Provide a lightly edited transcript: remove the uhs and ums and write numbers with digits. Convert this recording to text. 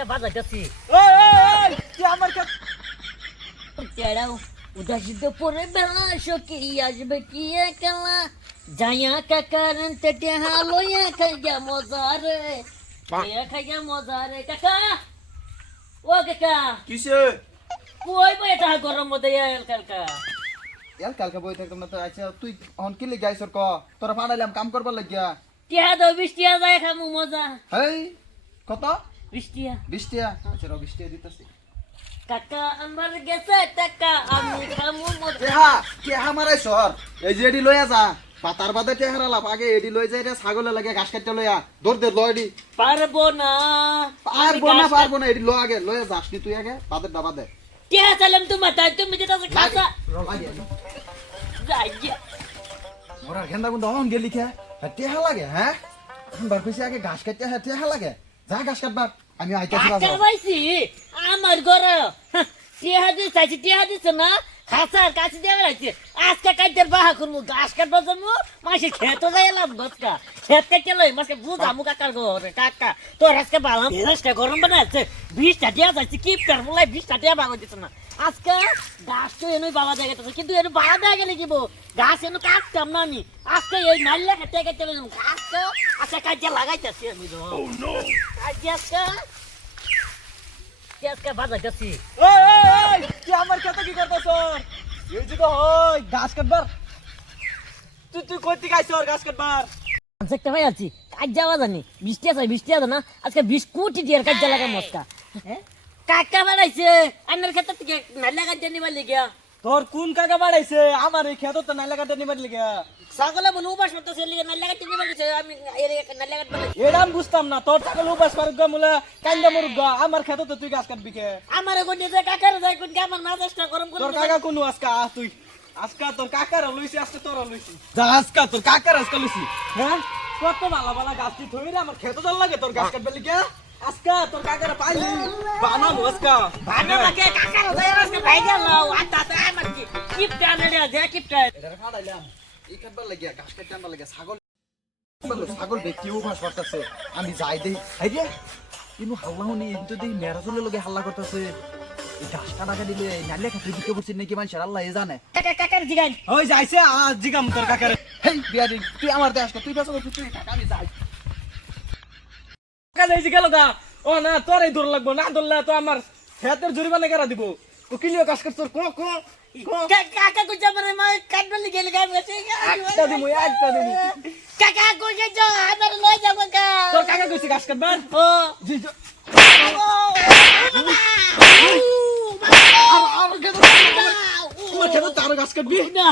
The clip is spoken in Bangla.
আজকে বাজার গেছি ওই তুই আমার তেড়াও উদাসিত পরে বেলা সকি আসবে কি একলা যাইয়া কাকারন তেটে হালোয়া খাইয়া মজারে খাইয়া মজারে কাকা ও কাকা কিসে কই বই এটা গরম মধ্যে এল কাকা কালকে বই থাকতাম না তো আচ্ছা তুই অন কি লিখ গাইছর ক তোরা ফাড়াইলাম কাম করবার লাগিয়া টিয়া দাও 20 টিয়া যায় খামু মজা হেই কত 20 টিয়া 20 টাকা আচ্ছা 20 টাকা দিতেছি কাকা আমার গেছে টাকা আমি খামু মজা কেহা মারাই সর এই যে এডি লইয়া যা পাতার বাদে টেহারা লাভ আগে এডি লই যাই রে ছাগলে লাগে ঘাস কাটতে লইয়া দৌড় দে লয় এডি পারবো না পারবো না এডি লয় আগে লইয়া যাস তুই আগে বাদের ডাবা দে টিয়া চালাম তোমার তাই তুমি যেটা খাসা যাইয়া মোরা গেন্দা গুন্দা অন গেলি খে টেহা লাগে হ্যাঁ বার কইছি আগে ঘাস কাটতে হ্যাঁ টেহা লাগে যা ঘাস কাটবার আমি আইতাছি টাকা বাজার পাইছি আমার ঘর টিয়া দিস চাইছি টিয়া দিস না খাসার কাছে দেওয়া আছে আজকে কাইতের বাহা করবো ঘাস কাটবো জমু মাসে খেতে যাইলাম গছকা খেত কাটতে লই মাসে বুঝামু কাকার ঘরে কাকা তোর আজকে বালাম ভেজটা গরম বানাচ্ছে 20টা টিয়া চাইছি কিপটার বলাই 20টা টিয়া বাগো দিত না আজকে ঘাস তো এনে বাবা দেয় গেছে কিন্তু এনে বাবা দেয় গেলে কি ঘাস এনে কাটতাম না আমি আজকে এই নাইলে খেতে কাটতে লইলাম ঘাস তো আজকে কাজে লাগাইতেছি আমি আজকে আজকে বাজার গেছি ওই তুই আমার খেতে কি করতেছ এই যে তো ওই ঘাস কাটবার তুই কইতে গাইছর ঘাস কাটবার দেখতে পাই আছি কাজ যাওয়া জানি 20 আছে না আজকে 20 কোটি টিয়ার কাজ লাগা মস্কা কাকা বাড়াইছে আন্নার ক্ষেত্রে থেকে নাইলা কাজ জানি বালি গিয়া তোর কোন কাকা বাড়াইছে আমার এই খেত তো নাইলা কাটতে নিবার লিগা ছাগলে বলে উপাস করতেছে লিগে নাইলা কাজ জানি বালিছে আমি নাইলা কাজ বালি এরা আমি বুঝতাম না তোর ছাগল উপাস করুক গা মুলা কান্দা মরুক গা আমার খেত তো তুই ঘাস কাটবি কে আমার কোন যে কাকার যায় কোন আমার মাথাটা গরম করে তোর কাকা কোন আজকা তুই আজকা তোর কাকার লইছি আজকে তোর লইছি যা আজকা তোর কাকার আজকা লইছি হ্যাঁ কত ভালো ভালো গাছ তুই থইরে আমার খেত জল লাগে তোর ঘাস কাটবে লিগা আজকা তোর কাকার পাইলি বানামু আজকা ভালো লাগে কাকার যায় আজকে ভাই গেল আটা তো আমার কি কিপটা নেড়ে যে কিপটা এটা ফাড়াইলাম এই কাটবার লাগিয়া ঘাস কাটতে আনবার লাগিয়া ছাগল ব্যক্তি উপাস করতেছে আমি যাই দেই এই যে কিন্তু হাল্লা হনি কিন্তু দেই মেরাজুলের লগে হাল্লা করতেছে এই ঘাস কাটা দিলে নালে খাতে দিতে বলছিস নাকি মানুষের আল্লাহ এ জানে কাকার জিগান ওই যাইছে আজ জিগাম তোর কাকারে হেই বিয়াদি তুই আমার দেশ তুই পাছো তুই কাকা আমি যাই কাকা যাইছি গেল গা ও না তোর এই দূর লাগবো না দৌড়লে তো আমার খেতের জরিমানা কেরা দিব ও কিলিও কাজ কর তোর কো কাকা কইছে আমারে মা কাটবলি গেলে গাম গেছে একটা দিমু কাকা কইছে যা আমার লই যাব কা তোর কাকা কইছে ঘাস কাটবার ও জি আর তোমার খেতে তার ঘাস কাটবি না